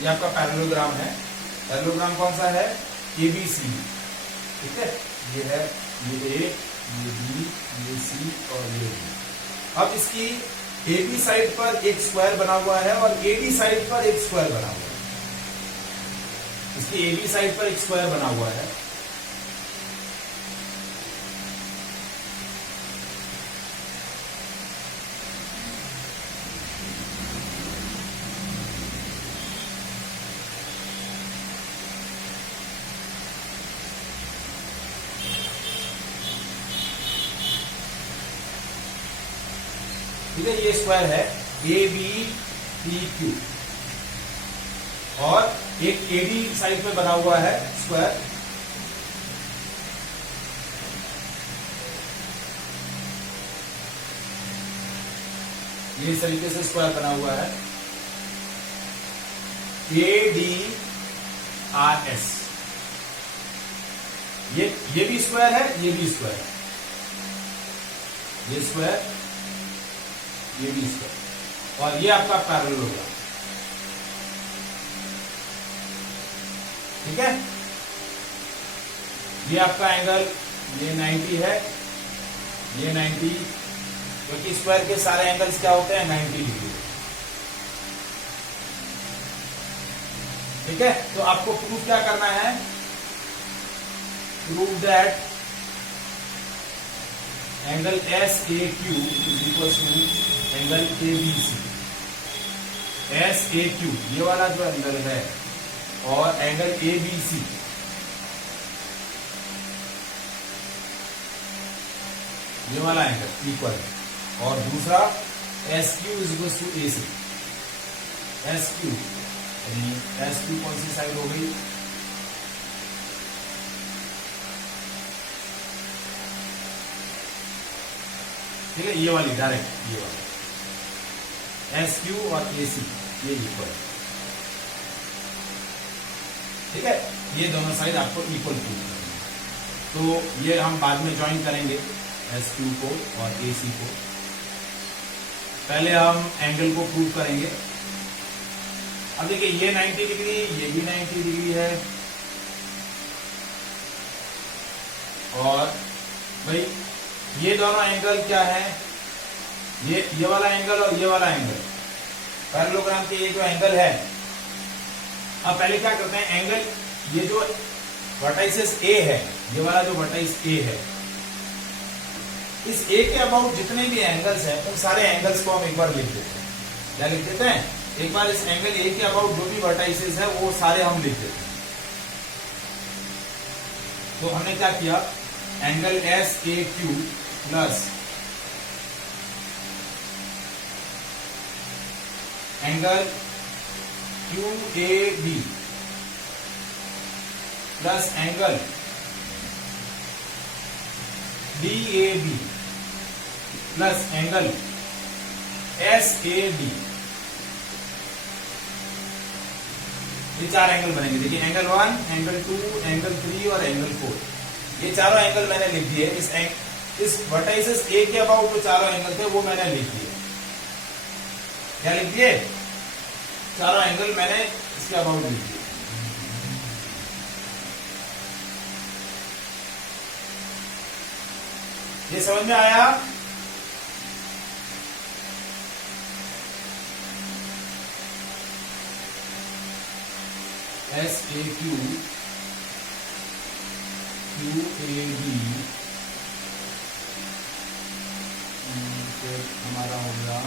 ये आपका पैरेललोग्राम है। पैरेललोग्राम कौन सा है? ABC। ठीक है, ये है, ये A, ये B, ये C और ये D। अब इसकी AB साइड पर एक स्क्वायर बना हुआ है और AD साइड पर एक स्क्वायर बना हुआ है। इसकी AB साइड पर एक स्क्वायर बना हुआ है। ठीक है, ये स्क्वायर है ABPQ और एक AD साइड पे बना हुआ है स्क्वायर। ये इस तरीके से स्क्वायर बना हुआ है ADRS। ये भी स्क्वायर है, ये भी स्क्वायर है, ये स्क्वायर, ये भी स्क्वायर और ये आपका पैरेलल होगा। ठीक है, ये आपका एंगल, ये 90 है, ये 90, क्योंकि स्क्वायर के सारे एंगल्स क्या होते हैं? 90 डिग्री। ठीक है, तो आपको प्रूफ क्या करना है? Prove that angle SAQ is equal to angle ABC। SAQ ये वाला जो एंगल है और एंगल ABC, ये वाला एंगल इक्वल है। और दूसरा SQ is equal to AC। SQ यानी SQ कौन सी साइड हो गई? ठीक है, ये वाली डायरेक्ट, ये वाली SQ और AC ये इक्वल है। ठीक है, ये दोनों साइड आपको इक्वल प्रूव करना है। तो ये हम बाद में ज्वाइन करेंगे SQ को और AC को। पहले हम एंगल को प्रूव करेंगे। अब देखिए, ये 90 डिग्री, ये भी 90 डिग्री है और भाई ये दोनों एंगल क्या है? ये वाला एंगल और ये वाला एंगल, पैरेललोग्राम के ये जो एंगल है। अब पहले क्या करते हैं, एंगल, ये जो वर्टाइसेस A है, ये वाला जो वर्टाइस A है, इस A के अबाउट जितने भी एंगल्स हैं उन सारे एंगल्स को हम एक बार लिख देते हैं। क्या लिख देते हैं? एक बार इस एंगल A के अबाउट जो भी वर्टाइसेस है वो सारे हम लिख देते हैं। तो हमने क्या किया, angle SAQ plus angle QAB plus angle DAB plus angle SAD, ये चार एंगल बनेंगे। देखिए, एंगल 1, एंगल 2, एंगल 3 और एंगल 4, ये चारों एंगल मैंने लिख दिए। इस वर्टाइसेस A के अबाउट जो चारों एंगल थे वो मैंने लिख दिए। क्या लिख दिए? चारों एंगल मैंने इसके अबाउट लिख दिए। ये समझ में आया? SAQ QAB हमारा हो गया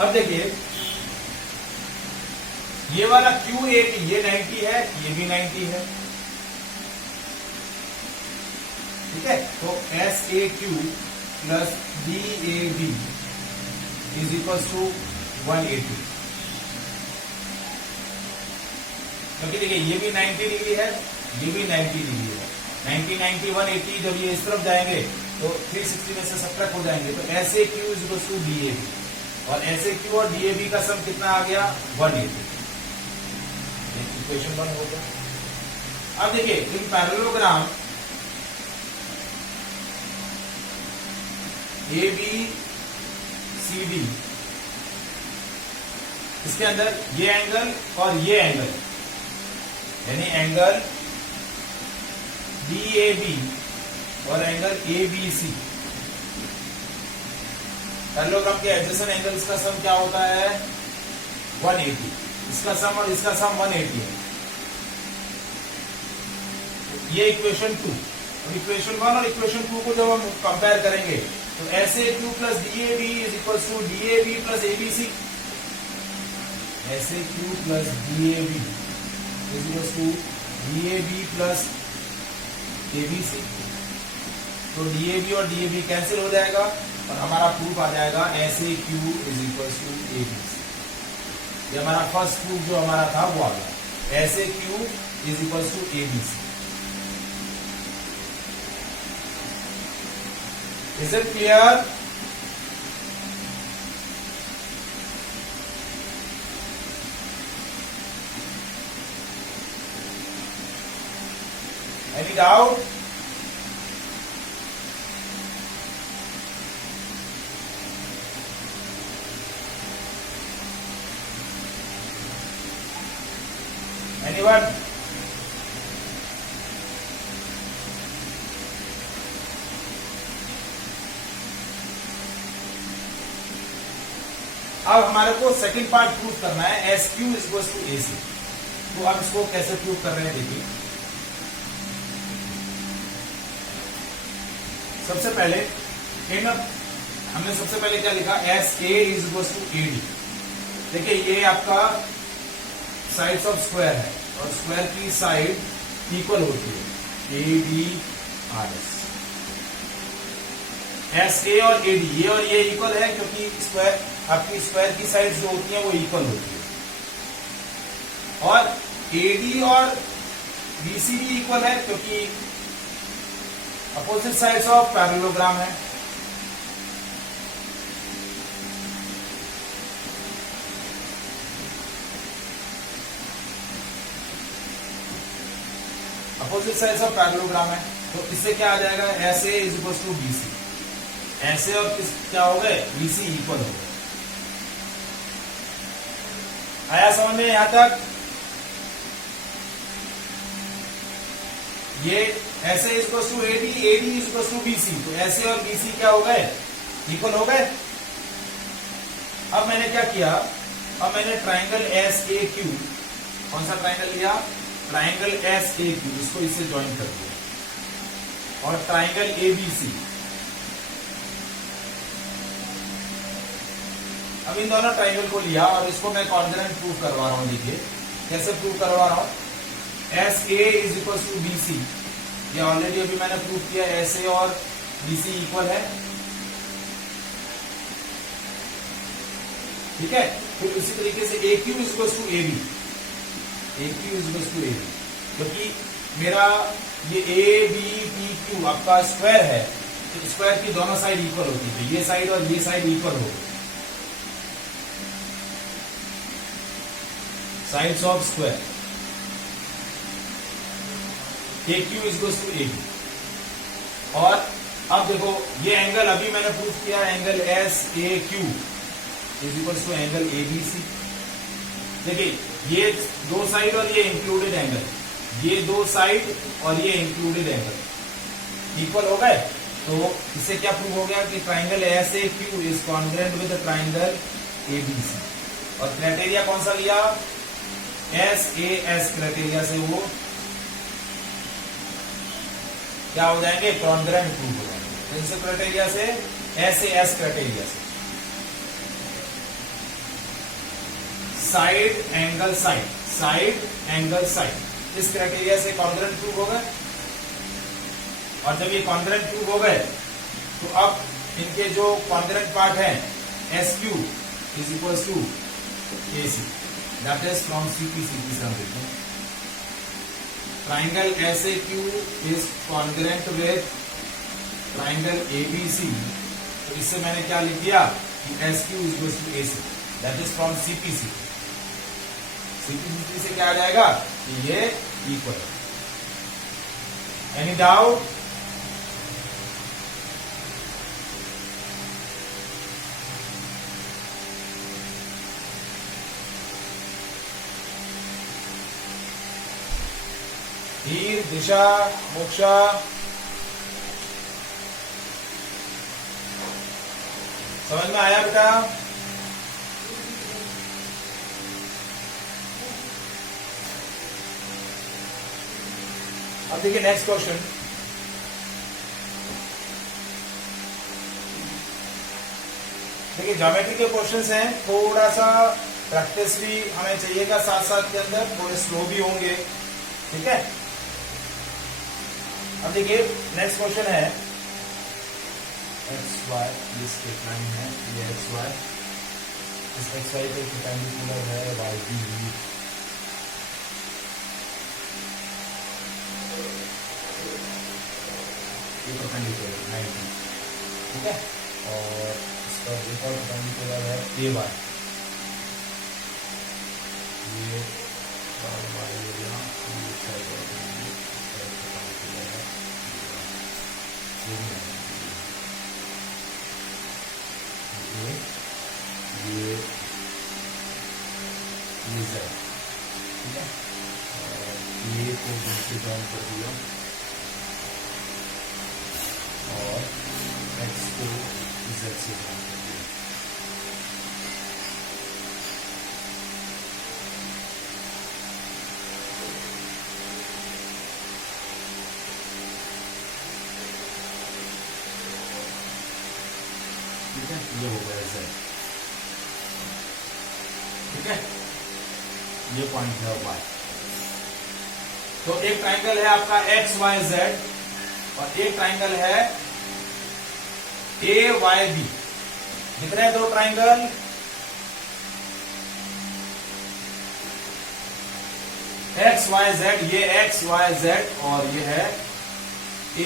अब देखिए, ये वाला QAB ये 90 है, ये भी 90 है। ठीक है, तो SAQ plus DAB is equal to 180। क्योंकि देखिए, ये भी 90 डिग्री है, ये भी 90 डिग्री है। 90, 90, 180 जब ये इस तरफ जाएंगे तो 360 में से सब्ट्रैक्ट हो जाएंगे। तो SAQ is equal to DAB और SAQ और DAB का सम कितना आ गया? 180। इक्वेशन 1 हो गया। अब देखिए in parallelogram A B C D, इसके अंदर ये एंगल और ये एंगल, यानी एंगल डी ए बी और angle A B C, parallelogram के एडजेसेंट एंगल्स का सम क्या होता है 180, इसका सम और इसका सम 180 है। ये इक्वेशन 2, और इक्वेशन 1 और इक्वेशन 2 को जब हम कंपेयर करेंगे तो ऐसे Q plus D A B is equal to D A B plus A B C, ऐसे Q plus D A B is equal to D A B plus A B C. तो D A B और D A B cancel हो जाएगा और हमारा proof आ जाएगा ऐसे Q is equal to A B C. ये हमारा फर्स्ट प्रूफ जो हमारा था वो आ गया, S A Q is equal to A B C. Is it clear? Any doubt? Anyone? अब हमारे को सेकंड पार्ट प्रूव करना है, S Q is equal to A C. तो अब इसको कैसे प्रूव कर रहे हैं देखिए। सबसे पहले हमने सबसे पहले क्या लिखा, S A is equal to A D. देखिए ये आपका साइड्स ऑफ स्क्वायर है और स्क्वायर की साइड इक्वल होती है, A D R S. S A और ए डी, ये और ये इक्वल है क्योंकि स्क्वायर, आपकी स्क्वायर की साइड जो होती है वो इक्वल होती है, और ए डी और बी सी भी इक्वल है क्योंकि अपोजिट साइड्स ऑफ पैरेललोग्राम है। अपोजिट साइड्स ऑफ पैरेललोग्राम है, तो इससे क्या आ जाएगा, S A is equal to B C. ऐसे और किस क्या हो गए, बीसी इक्वल हो गए। आया समझ में यहां तक? ये S A is equal to A D, A D is equal to B C, तो ऐसे और बीसी क्या हो गए, इक्वल हो गए। अब मैंने क्या किया, अब मैंने ट्राइंगल एस ए क्यू, कौन सा ट्राइंगल लिया, ट्राइंगल एस ए क्यू, इसको इससे ज्वाइन कर दिया, और ट्राइंगल ए बी सी। अब इन दोनों ट्राइंगल को लिया और इसको मैं कॉन्ग्रुएंट प्रूव करवा रहा हूं। देखिए कैसे प्रूव करवा रहा हूं, S A is equal to B C, ये ऑलरेडी अभी मैंने प्रूव किया, एस ए और बी सी इक्वल है, ठीक है। फिर उसी तरीके से A Q is equal to A B, A Q is equal to A B, क्योंकि मेरा ये ए बी टी क्यू आपका स्क्वायर है, तो स्क्वायर की दोनों साइड इक्वल होती है, ये साइड और ये साइड इक्वल हो गई, sides of square. A Q is equal to A B, और अब देखो ये एंगल अभी मैंने प्रूव किया, angle S A Q is equal to angle A B C. देखिए ये दो साइड और ये इंक्लूडेड एंगल, ये दो साइड और ये इंक्लूडेड एंगल इक्वल हो गए, तो इससे क्या प्रूव हो गया कि triangle S A Q is congruent with the triangle A B C. और क्राइटेरिया कौन सा लिया, एस ए एस क्राइटेरिया से वो क्या हो जाएंगे, कॉन्ग्रुएंट प्रूव हो जाएंगे। कौन से क्राइटेरिया से, एस ए एस क्राइटेरिया से, side angle side, side angle side, इस क्राइटेरिया से कॉन्ग्रुएंट प्रूव हो गए। और जब ये कॉन्ग्रुएंट प्रूव हो गए तो अब इनके जो कॉन्ग्रुएंट पार्ट है, S Q is equal to A C, that is from CP से हम देखते हैं, triangle SAQ is congruent with triangle ABC। तो इससे मैंने क्या लिख दिया कि SQ is equal to AC, that is from CPC। CPC से क्या आ जाएगा कि ये इक्वल है। Any doubt? धीर, दिशा, मोक्षा, समझ में आया बेटा? अब देखिए नेक्स्ट क्वेश्चन। देखिए ज्योमेट्री के क्वेश्चंस हैं, थोड़ा सा प्रैक्टिस भी हमें चाहिएगा साथ साथ के अंदर, थोड़े स्लो भी होंगे, ठीक है? अब देखिए नेक्स्ट क्वेश्चन है एक्स वाई, ये स्ट्रेट लाइन है, ये एक्स वाई, इस एक्स वाई पे परपेंडिकुलर है वाई बी, ये परपेंडिकुलर 90, ठीक है? और इसका एक और परपेंडिकुलर है ए वाई, ये वाई यहाँ ये z, ठीक है? ये को दूसरी जॉइन कर दिया और x को z से जॉइन कर दिया। ठीक है, ये हो गया z, ठीक है? ये पॉइंट है y। तो एक ट्राइंगल है आपका एक्स वाई जेड और एक ट्राइंगल है ए वाई बी। दिख रहे हैं दो ट्राइंगल? एक्स वाई जेड, ये एक्स वाई जेड और ये है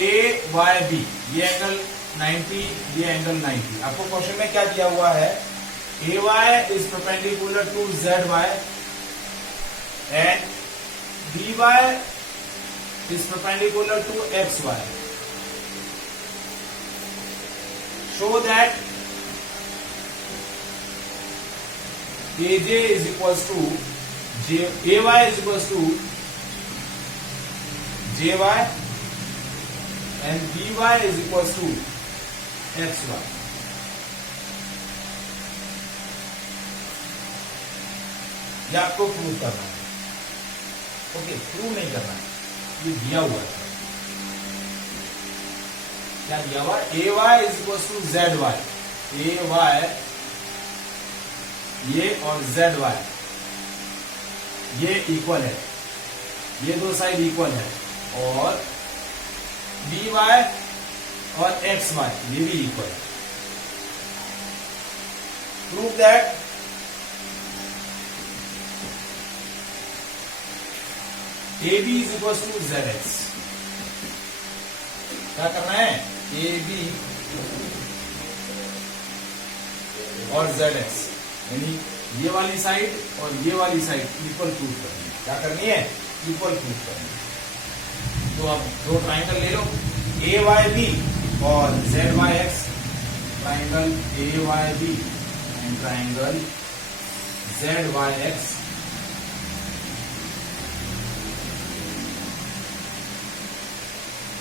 ए वाई बी। ये एंगल 90, ये एंगल 90। आपको क्वेश्चन में क्या दिया हुआ है? AY is perpendicular to ZY and BY is perpendicular to XY. Show that AJ is equals to AY is equals to JY and BY is equals to XY. ये आपको prove करना है, ओके? प्रूव नहीं करना है, ये दिया हुआ है। क्या दिया हुआ? AY is equal to ZY, AY ये और ZY ये इक्वल है, ये दो साइड इक्वल है, और BY और XY ये भी इक्वल है। Prove that AB is equals to ZX। क्या करना है? AB और ZX, यानी ये वाली साइड और ये वाली साइड इक्वल प्रूफ करनी है। क्या करनी है? इक्वल प्रूफ करनी है। तो अब दो ट्राइंगल ले लो, AYB और ZYX, triangle AYB and triangle ZYX।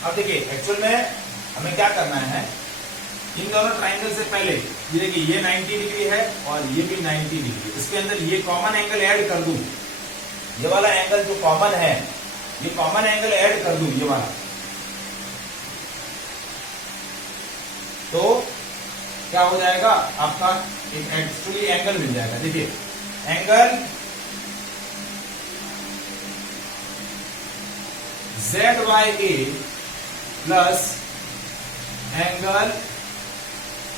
अब देखिए एक्चुअल में हमें क्या करना है, इन दोनों ट्राइंगल से पहले ये देखिए ये 90 डिग्री है और ये भी 90 डिग्री। इसके अंदर ये कॉमन एंगल ऐड कर दूं, ये वाला एंगल जो कॉमन है, ये कॉमन एंगल ऐड कर दूं ये वाला, तो क्या हो जाएगा? आपका एक एक्चुअली एंगल मिल जाएगा। देखिए angle ZYA plus angle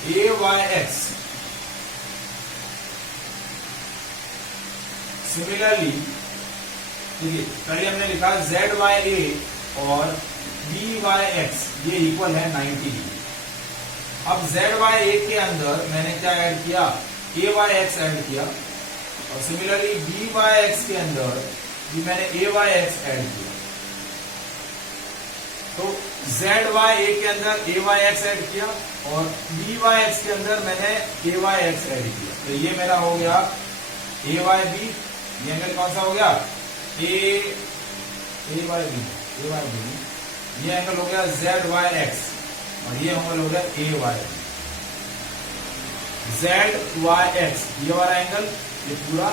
AYX। Similarly देखिए पहले हमने लिखा ZYA और BYX ये इक्वल है 90 डिग्री। अब ZYA के अंदर मैंने क्या ऐड किया? AYX ऐड किया, और सिमिलरली BYX के अंदर भी मैंने AYX ऐड किया। तो जेड वाई ए के अंदर ए वाई एक्स एड किया और बी वाई एक्स के अंदर मैंने ए वाई एक्स एड किया, तो ये मेरा हो गया ए वाई बी। ये एंगल कौन सा हो गया? A Y B. ये एंगल हो गया जेड वाई एक्स और ये एंगल हो गया A Y B. Z Y X ये वाला एंगल, ये पूरा,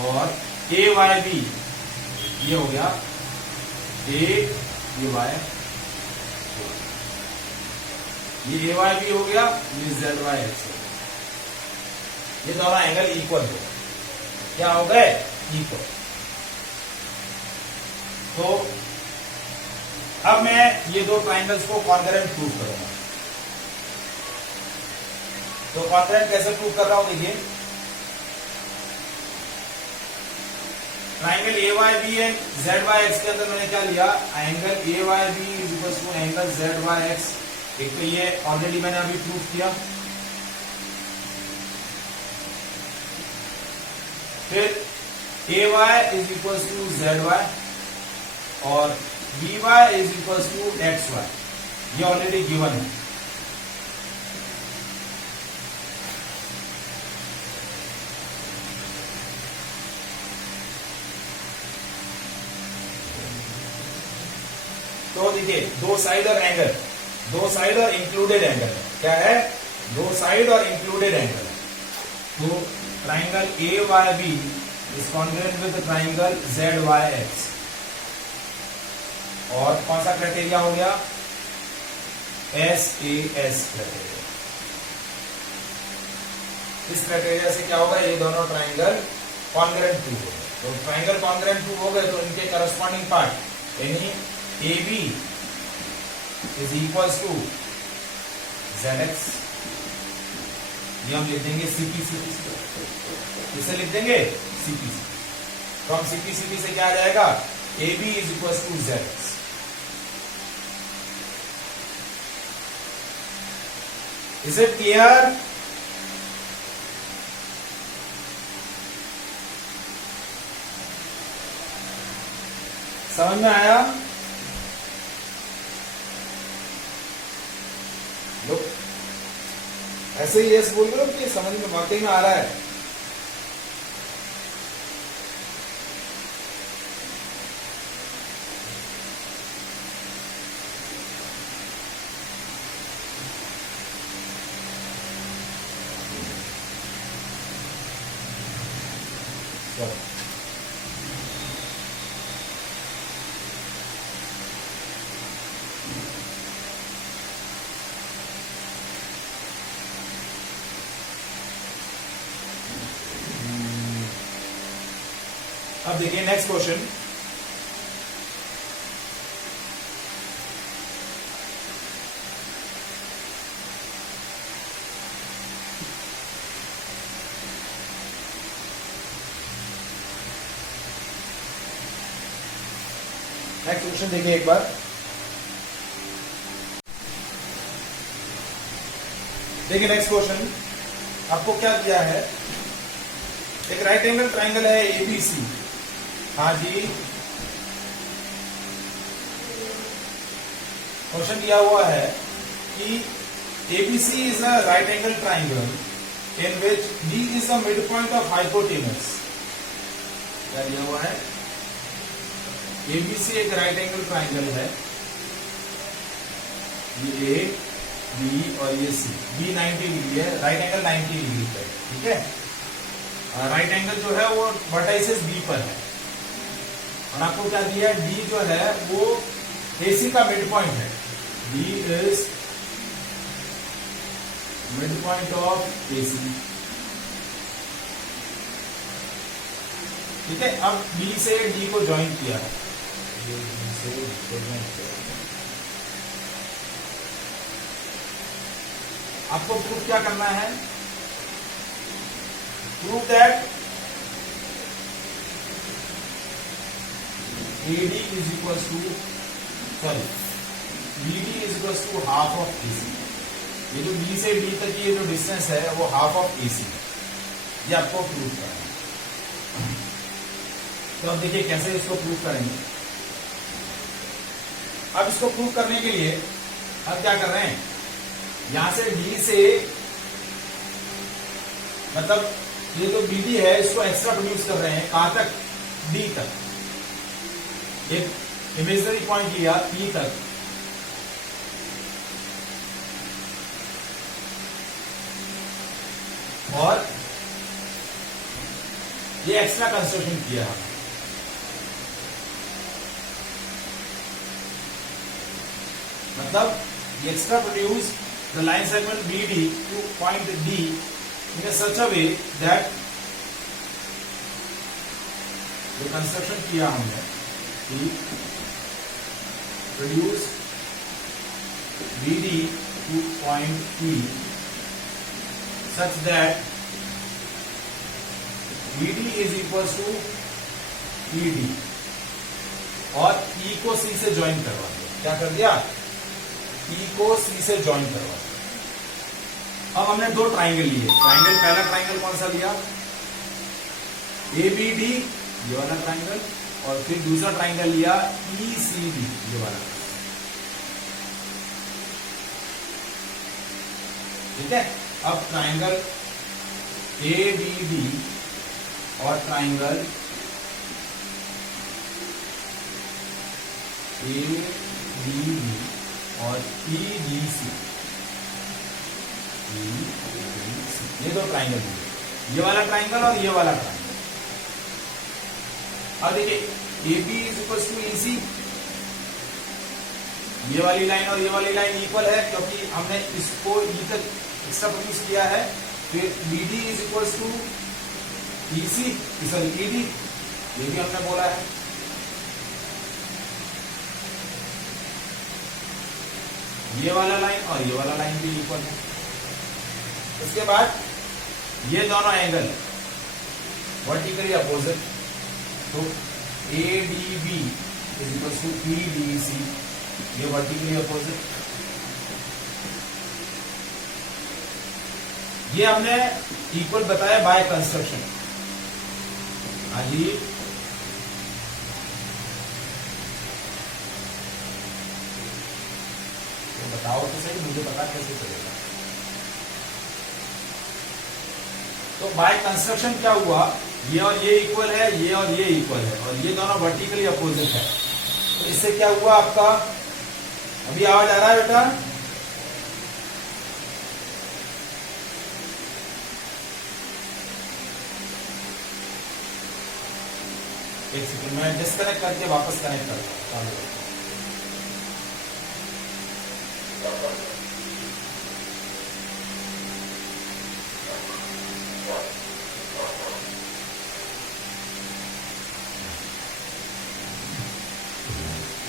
और ए वाई बी ये हो गया ये वाई, ये वाई बी हो गया, ये जेड वाई एक्स हो गया। ये दोनों एंगल इक्वल हो, क्या हो गए? इक्वल। तो अब मैं ये दो ट्राइंगल्स को कॉन्करेंट प्रूव करूंगा। तो कॉन्करेंट कैसे प्रूव कर रहा हूं? देखिए, triangle A Y B and Z Y X के अंदर मैंने क्या लिया? Angle A Y B is equal to angle Z Y X. एक तो ये ऑलरेडी मैंने अभी प्रूव किया। फिर A Y is equal to Z Y और B Y is equal to X Y, ये ऑलरेडी गिवन है। तो देखिए, दो साइड और एंगल, दो साइड और इंक्लूडेड एंगल, क्या है? दो साइड और इंक्लूडेड एंगल। तो triangle A Y B is congruent with triangle Z Y X. और कौन सा क्राइटेरिया हो गया? SAS criteria. इस क्राइटेरिया से क्या होगा? ये दोनों ट्राइंगल कॉन्ग्रुएंट प्रूव हो गए। तो ट्राइंगल कॉन्ग्रुएंट प्रूव हो गए तो इनके करस्पॉन्डिंग पार्ट यानी AB is equals to ZX, ये हम लिख देंगे CPCP। किसे लिख देंगे? CPCP। तो हम CPCP से क्या आ जाएगा? AB is equals to ZX। Is it clear? समझ में आया? लो, ऐसे ही यस बोल रहे हो कि समझ में वाकई में आ रहा है? अब देखिए नेक्स्ट क्वेश्चन। नेक्स्ट क्वेश्चन देखिए एक बार। देखिए नेक्स्ट क्वेश्चन, आपको क्या दिया है? एक राइट एंगल ट्राइंगल है एबीसी। हाँ जी, क्वेश्चन दिया हुआ है कि ABC is a right angle triangle in which D is the mid point of hypotenuse. क्या दिया हुआ है? एबीसी एक राइट एंगल ट्राइंगल है, ये ए बी और ये सी। बी 90 डिग्री है, राइट एंगल 90 डिग्री पे, ठीक है। राइट एंगल जो है वो वर्टाइसिस बी पर है और आपको क्या दिया है? डी जो है वो एसी का मिड पॉइंट है। D is mid point of AC, ठीक है। अब बी से डी को ज्वाइन किया है, आपको प्रूफ क्या करना है? Proof that AD is equals to, sorry, BD is equals to half of AC। ये जो B से D तक की ये जो डिस्टेंस है वो हाफ ऑफ AC है, ये आपको प्रूफ करना है। तो अब देखिए कैसे इसको प्रूफ करेंगे। अब इसको प्रूव करने के लिए अब क्या कर रहे हैं, यहां से डी से, मतलब ये जो बीडी है इसको एक्स्ट्रा प्रोड्यूस कर रहे हैं, कहां तक, डी तक। एक इमेजिनरी पॉइंट लिया ई तक, और ये एक्स्ट्रा कंस्ट्रक्शन किया हमने। मतलब extra produce the line segment BD two point D in a such a way that जो कंस्ट्रक्शन किया हमने कि produce BD two point E such that BD is equals to ED, और E को C से ज्वाइन करवा दिया। क्या कर दिया, E को C से ज्वाइन करवा दिया। अब हमने दो ट्राइंगल लिए, ट्राइंगल, पहला ट्राइंगल कौन सा लिया, ABD ये वाला ट्राइंगल, और फिर दूसरा ट्राइंगल लिया ECD ये वाला। ठीक है, अब ट्राइंगल ABD और ट्राइंगल ADB और EDC, ये दो ट्राइंगल है, ये वाला ट्राइंगल और ये वाला ट्राइंगल। अब देखिए AB is equal to EC, ये वाली लाइन और ये वाली लाइन इक्वल है क्योंकि हमने इसको E तक एक्स्ट्रा प्रोड्यूस किया है। फिर BD is equal to EC, sorry ED, ये भी हमने बोला है। ये वाला लाइन और ये वाला लाइन भी इक्वल है। उसके बाद ये दोनों एंगल वर्टिकली अपोजिट, तो ADB is equal to EDC, ये वर्टिकली अपोजिट। ये हमने इक्वल बताया बाय कंस्ट्रक्शन। आइए तो बताओ तो सही, मुझे पता कैसे चलेगा। तो बाय कंस्ट्रक्शन क्या हुआ, ये और ये इक्वल है, ये और ये इक्वल है, और ये दोनों वर्टिकली अपोजिट है। तो इससे क्या हुआ आपका, अभी आवाज आ रहा है बेटा, एक सेकंड मैं डिस्कनेक्ट करके वापस कनेक्ट करता हूं।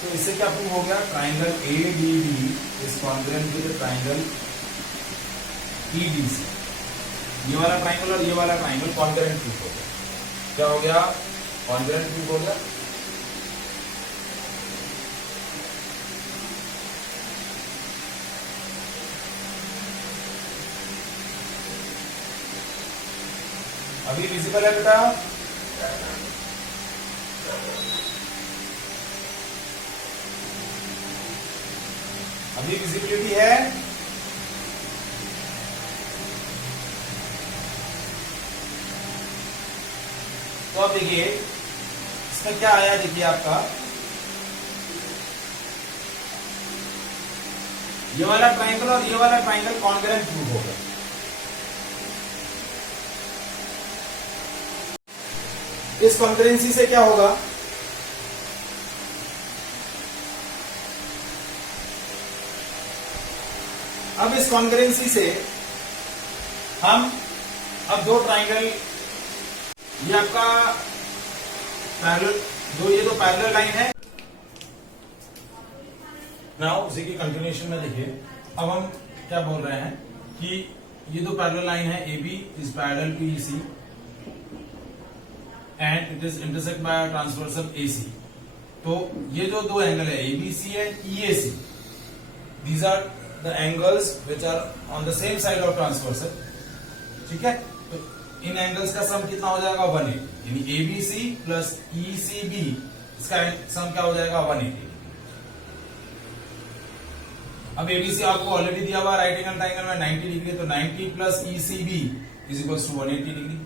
तो इससे क्या प्रूव हो गया, triangle ADB is congruent with triangle EDC। ये वाला ट्राइंगल और ये वाला ट्राइंगल कॉन्ग्रुएंट प्रूव हो गया। क्या हो गया, कॉन्ग्रुएंट प्रूव हो गया। अभी विजिबल है बेटा, अभी विजिबिलिटी है। तो अब देखिए इसमें क्या आया, देखिए आपका ये वाला ट्राइंगल और ये वाला ट्राइंगल कॉन्ग्रुएंट प्रूव होगा। इस कॉन्ग्रुएंसी से क्या होगा, अब इस कॉन्ग्रुएंसी से हम अब दो ट्राइंगल, ये आपका पैरेलल, ये दो पैरेलल लाइन है। नाउ इसी की कंटिन्यूएशन में देखिए, अब हम क्या बोल रहे हैं कि ये दो पैरेलल लाइन है, AB is parallel to EC and it is intersect by transversal AC। तो ये जो दो एंगल है ABC and EAC, these are the angles which are on the same side of transversal. ठीक है, तो इन एंगल्स का सम कितना हो जाएगा, 180, यानी ABC प्लस ECB, इसका सम क्या हो जाएगा, 180। अब एबीसी आपको ऑलरेडी दिया हुआ राइट एंगल ट्राइंगल में 90 डिग्री, तो 90 plus E C B is equal to 180 degree.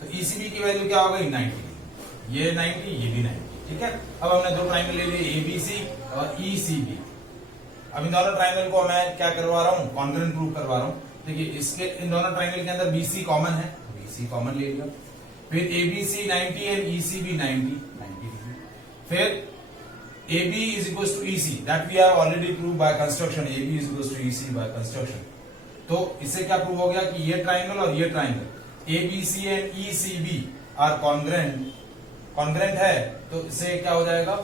तो ईसीबी की वैल्यू क्या हो गई 90 डिग्री, ये 90 ये भी 90, ठीक है। अब हमने दो ट्राइंगल ले लिए एबीसी और ईसीबी। अब इन दोनों ट्राइंगल को मैं क्या करवा रहा हूँ, कॉन्ग्रुएंट प्रूव करवा रहा हूँ। देखिए इसके इन दोनों ट्राइंगल के अंदर बीसी कॉमन है, बीसी कॉमन ले लिया। फिर एबीसी 90 एंड ईसीबी 90 डिग्री। फिर AB is equals to EC that we have already proved by construction. AB is equals to EC by construction. तो इससे क्या प्रूव हो गया कि ये ट्राइंगल और ये triangle ABC and ECB are congruent है। तो इससे क्या हो जाएगा,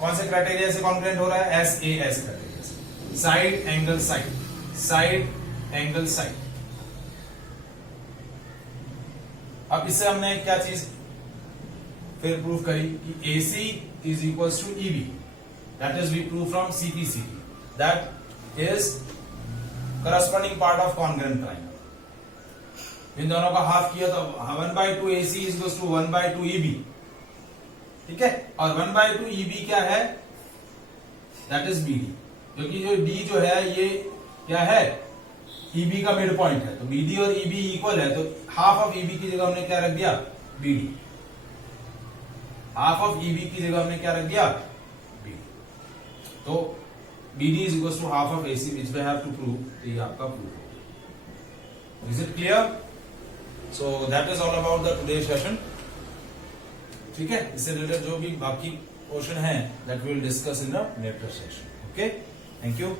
कौन से क्राइटेरिया से कॉन्ग्रुएंट हो रहा है, SAS क्राइटेरिया से, side angle side, side angle side. अब इससे हमने क्या चीज फिर प्रूव करी कि AC is equals to EB, that is we prove from CPCD, that is corresponding part of congruent triangle। इन दोनों का हाफ किया तो 1/2 AC is equals to 1/2 EB, ठीक है। और 1/2 EB क्या है, that is BD, क्योंकि जो D जो है ये क्या है, EB का मिड पॉइंट है। तो BD और EB इक्वल है, तो हाफ ऑफ EB की जगह हमने क्या रख दिया, BD। हाफ ऑफ EB की जगह हमने क्या रख दिया, BD। तो BD is equals to half of AC which we have to prove, तो ये आपका प्रूफ हो। Is it clear? So that is all about the today's session, ठीक है। इससे रिलेटेड जो भी बाकी क्वेश्चन है that we will discuss in the later session. Okay, thank you.